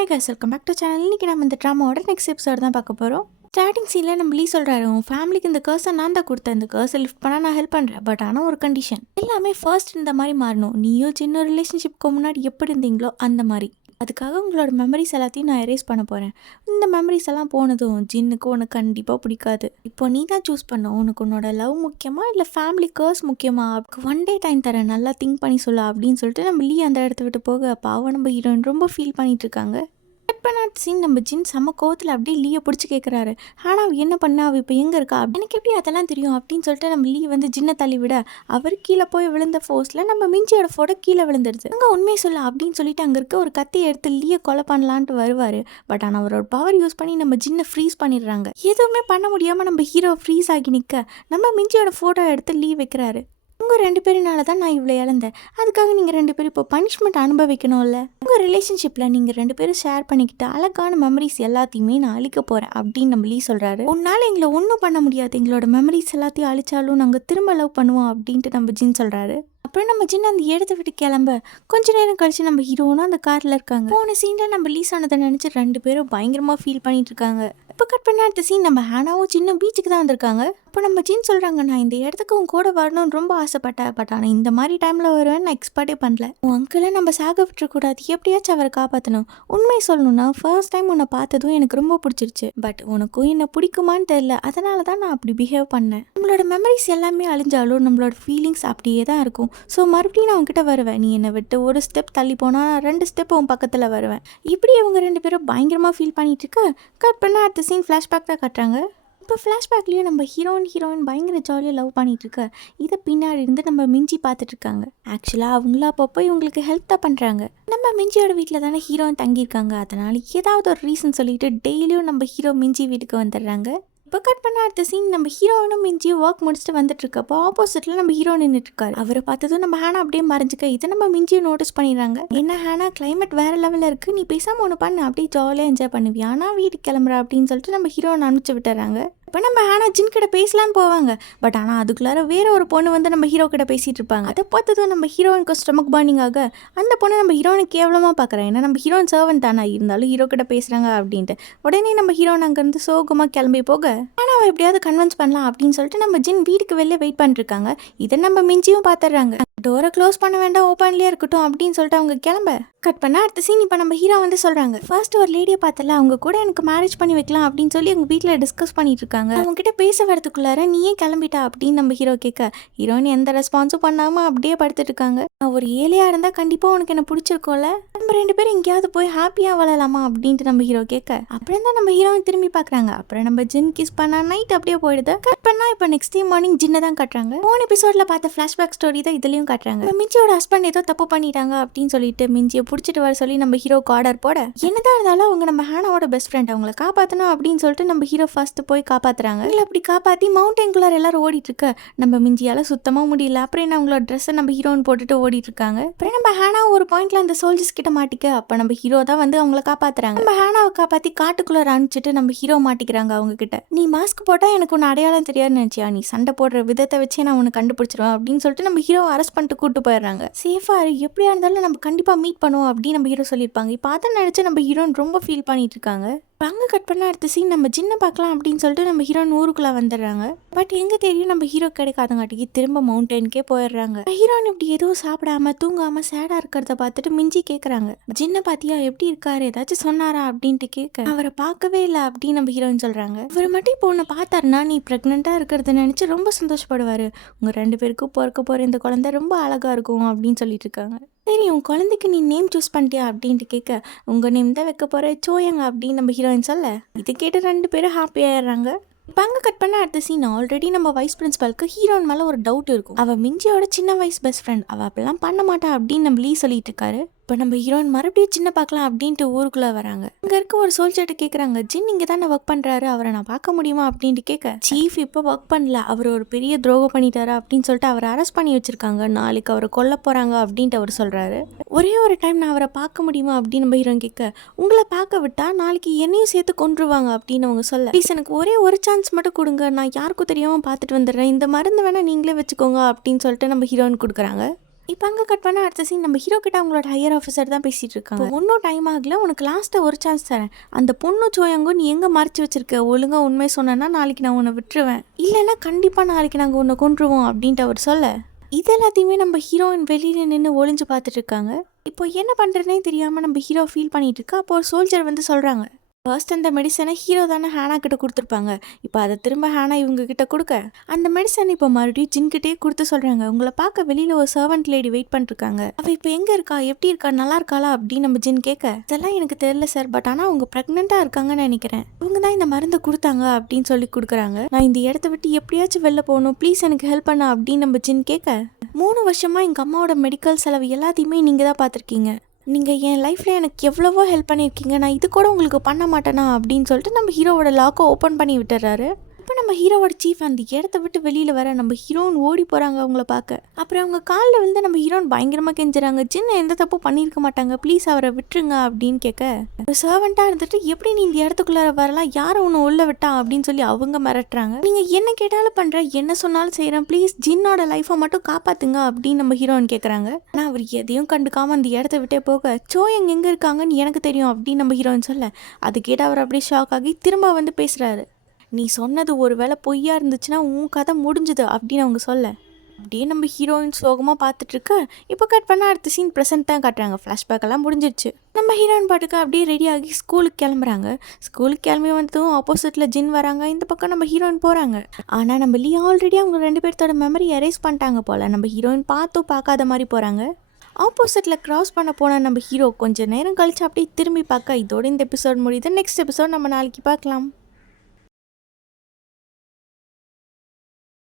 Hi guys, welcome back to channel. இன்றைக்கி நம்ம இந்த ட்ராமாவோட நெக்ஸ்ட் எபிசோட் தான் பார்க்க போகிறோம். ஸ்டார்டிங் சீனில் நம்ம லீ சொல்கிறாரு, உன் ஃபேமிலிக்கு இந்த கர்ஸை நான் தான் கொடுத்தேன், இந்த கர்ஸை லிஃப்ட் பண்ணால் நான் ஹெல்ப் பண்ணுறேன், பட் ஆனால் ஒரு கண்டிஷன், எல்லாமே ஃபர்ஸ்ட் இந்த மாதிரி மாறணும். நீயும் சின்ன ரிலேஷன்ஷிப்க்கு முன்னாடி எப்படி இருந்தீங்களோ அந்த மாதிரி. அதுக்காக உங்களோட மெமரிஸ் எல்லாத்தையும் நான் எரேஸ் பண்ண போகிறேன். இந்த மெமரிஸ் எல்லாம் போனதும் ஜின்னுக்கு உனக்கு கண்டிப்பாக பிடிக்காது. இப்போ நீ தான் சூஸ் பண்ண, உனக்கு உன்னோட லவ் முக்கியமா இல்லை ஃபேமிலி கர்ஸ் முக்கியமா? அதுக்கு ஒன் டே டைம் தரேன், நல்லா திங்க் பண்ணி சொல்ல அப்படின்னு சொல்லிட்டு நம்ம லீ அந்த இடத்த விட்டு போக, பாவம் நம்ம ஹீரோயின் ரொம்ப ஃபீல் பண்ணிட்டு இருக்காங்க. கட் பண்ண சீன் நம்ம ஜின் செம்ம கோவத்தில் அப்படியே லீயை பிடிச்சி கேட்குறாரு, ஆனால் அவள் என்ன பண்ணா, அவள் இப்போ எங்கே இருக்கா, எனக்கு எப்படி அதெல்லாம் தெரியும் அப்படின்னு சொல்லிட்டு நம்ம லீ வந்து ஜின்னை தள்ளி விட, அவர் கீழே போய் விழுந்த ஃபோர்ஸில் நம்ம மிஞ்சியோட ஃபோட்டோ கீழே விழுந்துடுது. அங்கே உண்மையை சொல்ல அப்படின்னு சொல்லிட்டு அங்கே இருக்க ஒரு கத்தியை எடுத்து லீயை கொலை பண்ணலான்ட்டு வருவார். பட் ஆனால் அவரோட பவர் யூஸ் பண்ணி நம்ம ஜின்னை ஃப்ரீஸ் பண்ணிடுறாங்க. எதுவுமே பண்ண முடியாமல் நம்ம ஹீரோ ஃப்ரீஸ் ஆகி நிற்க, நம்ம மிஞ்சியோட ஃபோட்டோ எடுத்து லீ வைக்கிறாரு. உங்கள் 2 பேருனால தான் நான் இவ்வளோ இழந்தேன், அதுக்காக நீங்கள் 2 பேரும் இப்போ பனிஷ்மெண்ட் அனுபவிக்கணும்ல. உங்கள் ரிலேஷன்ஷிப்பில் நீங்கள் 2 பேரும் ஷேர் பண்ணிக்கிட்டு அழகான மெமரிஸ் எல்லாத்தையுமே நான் அழிக்க போகிறேன் அப்படின்னு நம்ம லீ சொல்கிறாரு. உன்னால் எங்களை ஒன்றும் பண்ண முடியாது, எங்களோட மெமரிஸ் எல்லாத்தையும் அழிச்சாலும் நாங்கள் திரும்ப லவ் பண்ணுவோம் அப்படின்ட்டு நம்ம ஜின் சொல்கிறாரு. அப்புறம் நம்ம ஜின் அந்த இடத்த விட்டு கிளம்ப கொஞ்ச நேரம் கழிச்சு நம்ம ஹீரோனும் அந்த காரில் இருக்காங்க. போன சீனில் நம்ம லீ சொன்னதை நினச்சி 2 பேரும் பயங்கரமாக ஃபீல் பண்ணிட்டு இருக்காங்க. இப்போ கட் பண்ண அடுத்த சீன் நம்ம ஹேனாவும் சின்னும் பீச்சுக்கு தான் வந்திருக்காங்க. அப்போ நம்ம ஜின் சொல்கிறாங்க, நான் இந்த இடத்துக்கு உன் கூட வரணும்னு ரொம்ப ஆசைப்பட்டேன், பட் ஆனால் இந்த மாதிரி டைமில் வருவேன் நான் எக்ஸ்பெக்டே பண்ணல. உன் அங்கிளை நம்ம சாக விட்டுறக்கூடாது, எப்படியாச்சும் அவரை காப்பாற்றணும். உண்மையை சொல்லணும்னா ஃபர்ஸ்ட் டைம் உன்னை பார்த்ததும் எனக்கு ரொம்ப பிடிச்சிருச்சு, பட் உனக்கும் என்னை பிடிக்குமான்னு தெரியல, அதனால தான் நான் அப்படி பிஹேவ் பண்ணேன். நம்மளோட மெமரிஸ் எல்லாமே அழிஞ்சாலும் நம்மளோட ஃபீலிங்ஸ் அப்படியே தான் இருக்கும். ஸோ மறுபடியும் நான் உன்கிட்ட வருவேன், நீ என்னை விட்டு ஒரு ஸ்டெப் தள்ளி போனால் 2 ஸ்டெப் உன் பக்கத்தில் வருவேன். இப்படி அவங்க 2 பேரும் பயங்கரமாக ஃபீல் பண்ணிட்டு இருக்க, கட் பண்ண அடுத்த சீன் ஃப்ளாஷ்பேக் தான் காட்டுறாங்க. இப்போ ஃப்ளாஷ்பேக்லேயும் நம்ம ஹீரோயின் பயங்கர ஜாலியாக லவ் பண்ணிட்டு இருக்க, இதை பின்னாடி இருந்து நம்ம மிஞ்சி பார்த்துட்டு இருக்காங்க. ஆக்சுவலாக அவங்களா அப்பப்போ இவங்களுக்கு ஹெல்ப் தான் பண்ணுறாங்க. நம்ம மிஞ்சியோட வீட்டில் தானே ஹீரோயின் தங்கியிருக்காங்க, அதனால ஏதாவது ஒரு ரீசன் சொல்லிட்டு டெய்லியும் நம்ம ஹீரோ மிஞ்சி வீட்டுக்கு வந்துடுறாங்க. இப்போ கட் பண்ண அடுத்த சீன் நம்ம ஹீரோயினும் மிஞ்சியும் ஒர்க் முடிச்சுட்டு வந்துட்டு இருக்கப்போ ஆப்போசிட்ல நம்ம ஹீரோ நின்றுட்டு இருக்காரு. அவரை பார்த்ததும் நம்ம ஹேனா அப்படியே மறைஞ்சிக்க, இதை நம்ம மிஞ்சியும் நோட்டீஸ் பண்ணிடுறாங்க. என்ன ஹேனா, கிளைமேட் வேற லெவலில் இருக்கு, நீ பேசாம ஒன்று பண்ணு, அப்படியே ஜாலியாக என்ஜாய் பண்ணுவியா, ஆனால் வீட்டுக்கு கிளம்புற அப்படின்னு சொல்லிட்டு நம்ம ஹீரோனை அனுப்பிச்சு விட்டுறாங்க. இப்போ நம்ம ஹேனா ஜின் கிட்ட பேசலான்னு போவாங்க, பட் ஆனால் அதுக்குள்ளார வேற ஒரு பொண்ணு வந்து நம்ம ஹீரோ கிட்ட பேசிட்டு இருப்பாங்க. அதை பார்த்ததும் நம்ம ஹீரோயினுக்கு ஸ்டொமக் பர்னிங் ஆக, அந்த பொண்ணு நம்ம ஹீரோயினுக்கு கேவலமாக பார்க்குறேன், ஏன்னா நம்ம ஹீரோயின் சர்வன்ட் தானே, இருந்தாலும் ஹீரோ கிட்ட பேசுகிறாங்க அப்படின்ட்டு. உடனே நம்ம ஹீரோயின் அங்கேருந்து சோகமாக கிளம்பி போக, ஆனால் அவள் எப்படியாவது கன்வின்ஸ் பண்ணலாம் அப்படின்னு சொல்லிட்டு நம்ம ஜின் வீட்டுக்கு வெளியே வெயிட் பண்ணிருக்காங்க. இதை நம்ம மிஞ்சியும் பார்த்துடுறாங்க. டோரை க்ளோஸ் பண்ண வேண்டாம், ஓப்பன்லேயே இருக்கட்டும் அப்படின்னு சொல்லிட்டு அவங்க கிளம்ப. கட் பண்ண அடுத்த சீன் இப்போ நம்ம ஹீரோ வந்து சொல்கிறாங்க, ஃபர்ஸ்ட் ஒரு லேடியை பார்த்தல, அவங்க கூட எனக்கு மேரேஜ் பண்ணி வைக்கலாம் அப்படின்னு சொல்லி அவங்க வீட்டில் டிஸ்கஸ் பண்ணிட்டு இருக்காங்க. அவங்க கிட்ட பேச வரதுக்குள்ளார நீயே கிளம்பிட்டா அப்படின்னு நம்ம ஹீரோ கேட்க, ஹீரோயின் எந்த ரெஸ்பான்ஸும் பண்ணாமல் அப்படியே படுத்துட்டு இருக்காங்க. ஒரு ஏழையா இருந்தால் கண்டிப்பாக உனக்கு என்ன பிடிச்சிருக்கோம்ல, நம்ம 2 பேரும் எங்கேயாவது போய் ஹாப்பியாக வாழலாமா அப்படின்ட்டு நம்ம ஹீரோ கேட்க, அப்புறம் தான் நம்ம ஹீரோயின் திரும்பி பார்க்குறாங்க. அப்புறம் நம்ம ஜின் கிஸ் பண்ணா நைட் அப்படியே போயிடுது. கட் பண்ணா இப்போ நெக்ஸ்ட் டே மார்னிங் ஜின்னை தான் காட்டுறாங்க. போன எபிசோட்ல பார்த்த ஃப்ளாஷ்பேக் ஸ்டோரி தான் இதுலயும் காட்டுறாங்க. மிஞ்சியோட ஹஸ்பண்ட் ஏதோ தப்பு பண்ணிட்டாங்க அப்படின்னு சொல்லிட்டு மிஞ்சியை பிடிச்சிட்டு வர சொல்லி நம்ம ஹீரோக்கு ஆர்டர் போட, என்னதான் இருந்தாலும் அவங்க நம்ம ஹேனாவோட பெஸ்ட் ஃப்ரெண்ட், அவங்களை காப்பாற்றணும் அப்படின்னு சொல்லிட்டு நம்ம ஹீரோ ஃபர்ஸ்ட் போய் காப்பாத்துறாங்க. இல்லை அப்படி காப்பாற்றி மவுண்டன்குள்ளார எல்லாரும் ஓடிட்டு இருக்க, நம்ம மிஞ்சியால சுத்தமாக முடியல. அப்புறம் என்ன அவங்களோட ட்ரெஸ்ஸை நம்ம ஹீரோன்னு போட்டுட்டு ஓடிட்டு இருக்காங்க. அப்புறம் நம்ம ஹேனா ஒரு பாயிண்ட்ல அந்த சோல்ஜர்ஸ் கிட்ட மாட்டிக்க, அப்போ நம்ம ஹீரோ தான் வந்து அவங்கள காப்பாத்துறாங்க. நம்ம ஹேனாவை காப்பாற்றி காட்டுக்குள்ளார அனுப்பிச்சிட்டு நம்ம ஹீரோ மாட்டிக்கிறாங்க அவங்க கிட்ட. நீ மாஸ்க் போட்டால் எனக்கு ஒன்று அடையாளம் தெரியாதுன்னு நினச்சியா, நீ சண்டை போடுற விதத்தை வச்சே நான் உனக்கு கண்டுபிடிச்சிருவேன் அப்படின்னு சொல்லிட்டு நம்ம ஹீரோ அரெஸ்ட் பண்ணிட்டு கூட்டு போயிடுறாங்க. சேஃபா எப்படியா இருந்தாலும் நம்ம கண்டிப்பா மீட் பண்ணுவோம் அப்படின்னு நம்ம ஹீரோ சொல்லியிருப்பாங்க. இப்போ அதை நினைச்சு நம்ம ஹீரோன் ரொம்ப ஃபீல் பண்ணிட்டு இருக்காங்க. அங்கே கட் பண்ண அடுத்த சீன் நம்ம ஜின்னை பார்க்கலாம் அப்படின்னு சொல்லிட்டு நம்ம ஹீரோன் ஊருக்குள்ளே வந்துடுறாங்க. பட் எங்கே தெரியும் நம்ம ஹீரோ கிடைக்காதங்காட்டிக்கு திரும்ப மவுண்டனுக்கே போயிடுறாங்க. ஹீரோன் இப்படி எதுவும் சாப்பிடாம தூங்காம சேடாக இருக்கிறத பார்த்துட்டு மிஞ்சி கேட்குறாங்க, ஜின்னை பார்த்தியா எப்படி இருக்காரு, ஏதாச்சும் சொன்னாரா அப்படின்ட்டு கேட்க, அவரை பார்க்கவே இல்லை அப்படின்னு நம்ம ஹீரோயின் சொல்கிறாங்க. அவர் மட்டும் இப்போ உன்னை பார்த்தாருன்னா நீ ப்ரெக்னெண்ட்டாக இருக்கிறத நினச்சி ரொம்ப சந்தோஷப்படுவார், உங்கள் 2 பேருக்கும் பிறக்க போகிற இந்த குழந்தை ரொம்ப அழகாக இருக்கும் அப்படின்னு சொல்லிட்டு இருக்காங்க. சரி, உன் குழந்தைக்கு நீ நேம் சூஸ் பண்ணிட்டியா அப்படின்ட்டு கேட்க, உங்கள் நேம் தான் வைக்க போகிற சோயங்க அப்படின்னு நம்ம ஹீரோயின் சொல்ல, இதை கேட்டு 2 பேரும் ஹாப்பி ஆயிடுறாங்க. பங்கு கட் பண்ண அடுத்த சீன் ஆல்ரெடி நம்ம வைஸ் பிரின்சிபலுக்கு ஹீரோயின் மேலே ஒரு டவுட் இருக்கும். அவள் மிஞ்சியோட சின்ன வயசு பெஸ்ட் ஃப்ரெண்ட், அவள் அப்படிலாம் பண்ண மாட்டா அப்படின்னு நம்ம லீ சொல்லிட்டு இருக்காரு. இப்போ நம்ம ஹீரோயின் மறுபடியும் சின்ன பார்க்கலாம் அப்படின்ட்டு ஊருக்குள்ளே வராங்க. இங்கே இருக்க ஒரு சோல்ஜர்ட்ட கேட்குறாங்க, ஜின் இங்கே தானே ஒர்க் பண்ணுறாரு, அவரை நான் பார்க்க முடியுமா அப்படின்ட்டு கேட்க, சீஃப் இப்போ ஒர்க் பண்ணல, அவர் ஒரு பெரிய துரோகம் பண்ணிட்டாரா அப்படின்னு சொல்லிட்டு அவரை அரெஸ்ட் பண்ணி வச்சிருக்காங்க, நாளைக்கு அவரை கொல்ல போகிறாங்க அப்படின்ட்டு அவர் சொல்கிறாரு. ஒரே ஒரு டைம் நான் அவரை பார்க்க முடியுமா அப்படின்னு நம்ம ஹீரோயின் கேட்க, உங்களை பார்க்க விட்டா நாளைக்கு என்னையும் சேர்த்து கொன்றுவாங்க அப்படின்னு அவங்க சொல்ல, ப்ளீஸ் எனக்கு ஒரே ஒரு சான்ஸ் மட்டும் கொடுங்க, நான் யாருக்கும் தெரியாமல் பார்த்துட்டு வந்துடுறேன், இந்த மருந்து வேணால் நீங்களே வச்சுக்கோங்க அப்படின்னு சொல்லிட்டு நம்ம ஹீரோயின் கொடுக்குறாங்க. இப்போ அங்கே கட் பண்ண அடுத்த சீன் நம்ம ஹீரோ கிட்ட அவங்களோட ஹையர் ஆஃபீஸர் தான் பேசிட்டு இருக்காங்க. ஒன்றும் டைம் ஆகல, உனக்கு லாஸ்ட்டாக ஒரு சான்ஸ் தரேன். அந்த பொண்ணு சோயங்கோ நீ எங்கே மறைச்சி வச்சிருக்க, ஒழுங்காக உண்மை சொன்னா நாளைக்கு நான் உன்னை விட்டுருவேன், இல்லைன்னா கண்டிப்பாக நாளைக்கு நாங்கள் உன்னை கொண்டுருவோம் அப்படின்ட்டு அவர் சொல்ல, இது எல்லாத்தையுமே நம்ம ஹீரோயின் வெளியில நின்று ஒளிஞ்சு பார்த்துட்டு இருக்காங்க. இப்போ என்ன பண்ணுறதுனே தெரியாமல் நம்ம ஹீரோ ஃபீல் பண்ணிட்டு இருக்கா. அப்போ ஒரு சோல்ஜர் வந்து சொல்கிறாங்க, ஃபர்ஸ்ட் அந்த மெடிசனை ஹீரோ தானே ஹேனா கிட்ட கொடுத்துருப்பாங்க, இப்போ அதை திரும்ப ஹேனா இவங்க கிட்ட கொடுக்க அந்த மெடிசன் இப்போ மறுபடியும் ஜின்கிட்டே கொடுத்து சொல்கிறாங்க, உங்களை பார்க்க வெளியில் ஒரு சர்வெண்ட் லேடி வெயிட் பண்ணிருக்காங்க, அவள் இப்போ எங்கே இருக்கா, எப்படி இருக்கா, நல்லா இருக்காளா அப்படின்னு நம்ம ஜின் கேட்க, இதெல்லாம் எனக்கு தெரியல சார், பட் ஆனால் அவங்க ப்ரெக்னெண்ட்டாக இருக்காங்கன்னு நினைக்கிறேன், இவங்க தான் இந்த மருந்தை கொடுத்தாங்க அப்படின்னு சொல்லி கொடுக்குறாங்க, நான் இந்த இடத்த விட்டு எப்படியாச்சும் வெளில போகணும், ப்ளீஸ் எனக்கு ஹெல்ப் பண்ண அப்படின்னு நம்ம ஜின் கேட்க, 3 வருஷமாக எங்கள் அம்மாவோட மெடிக்கல் செலவு எல்லாத்தையுமே நீங்கள் தான் பார்த்துருக்கீங்க, நீங்கள் என் லைஃப்பில் எனக்கு எவ்வளவோ ஹெல்ப் பண்ணியிருக்கீங்க, நான் இது கூட உங்களுக்கு பண்ண மாட்டேனா அப்படின்னு சொல்லிட்டு நம்ம ஹீரோவோட லாக்கை ஓப்பன் பண்ணி விட்டுறாரு. இப்போ நம்ம ஹீரோவோட சீஃப் அந்த இடத்த விட்டு வெளியில் வர நம்ம ஹீரோயின் ஓடி போகிறாங்க அவங்கள பார்க்க. அப்புறம் அவங்க காலில் வந்து நம்ம ஹீரோயின் பயங்கரமாக கெஞ்சுறாங்க, சின்ன எந்த தப்பும் பண்ணியிருக்க மாட்டாங்க, ப்ளீஸ் அவரை விட்டுருங்க அப்படின்னு கேட்க, ஒரு சர்வெண்ட்டாக இருந்துட்டு எப்படி நீ இந்த இடத்துக்குள்ளார வரலாம், யாரை ஒன்று உள்ள விட்டா அப்படின்னு சொல்லி அவங்க மிரட்டுறாங்க. நீங்கள் என்ன கேட்டாலும் பண்ணுற, என்ன சொன்னாலும் செய்கிறேன், ப்ளீஸ் ஜின்னோட லைஃப்பை மட்டும் காப்பாற்றுங்க அப்படின்னு நம்ம ஹீரோயின் கேட்குறாங்க. ஆனால் அவர் எதையும் கண்டுக்காமல் அந்த இடத்த விட்டே போக, சோயங் எங்கே இருக்காங்கன்னு எனக்கு தெரியும் அப்படின்னு நம்ம ஹீரோயின் சொல்ல, அது கேட்டு அவர் அப்படியே ஷாக் ஆகி திரும்ப வந்து பேசுகிறாரு, நீ சொன்னது ஒரு வேளை பொய்யா இருந்துச்சுன்னா உன் கதை முடிஞ்சுது அப்படின்னு அவங்க சொல்ல, அப்படியே நம்ம ஹீரோயின் சோகமாக பார்த்துட்ருக்க. இப்போ கட் பண்ண அடுத்த சீன் ப்ரெசென்ட் தான் காட்டுறாங்க, ஃப்ளாஷ்பேக் எல்லாம் முடிஞ்சிடுச்சு. நம்ம ஹீரோயின் பாட்டுக்கு அப்படியே ரெடி ஆகி ஸ்கூலுக்கு கிளம்புறாங்க. ஸ்கூலுக்கு கிளம்பி வந்ததும் ஆப்போசிட்டில் ஜின் வராங்க, இந்த பக்கம் நம்ம ஹீரோயின் போகிறாங்க. ஆனால் நம்ம லீ ஆல்ரெடி அவங்க 2 பேர்த்தோட மெமரி எரேஸ் பண்ணிட்டாங்க போல், நம்ம ஹீரோயின் பார்த்தும் பார்க்காத மாதிரி போகிறாங்க. ஆப்போசிட்டில் க்ராஸ் பண்ண போன நம்ம ஹீரோ கொஞ்சம் நேரம் கழிச்சு அப்படியே திரும்பி பார்க்க, இதோட இந்த எபிசோட் முடியுது. நெக்ஸ்ட் எபிசோட் நம்ம நாளைக்கு பார்க்கலாம்.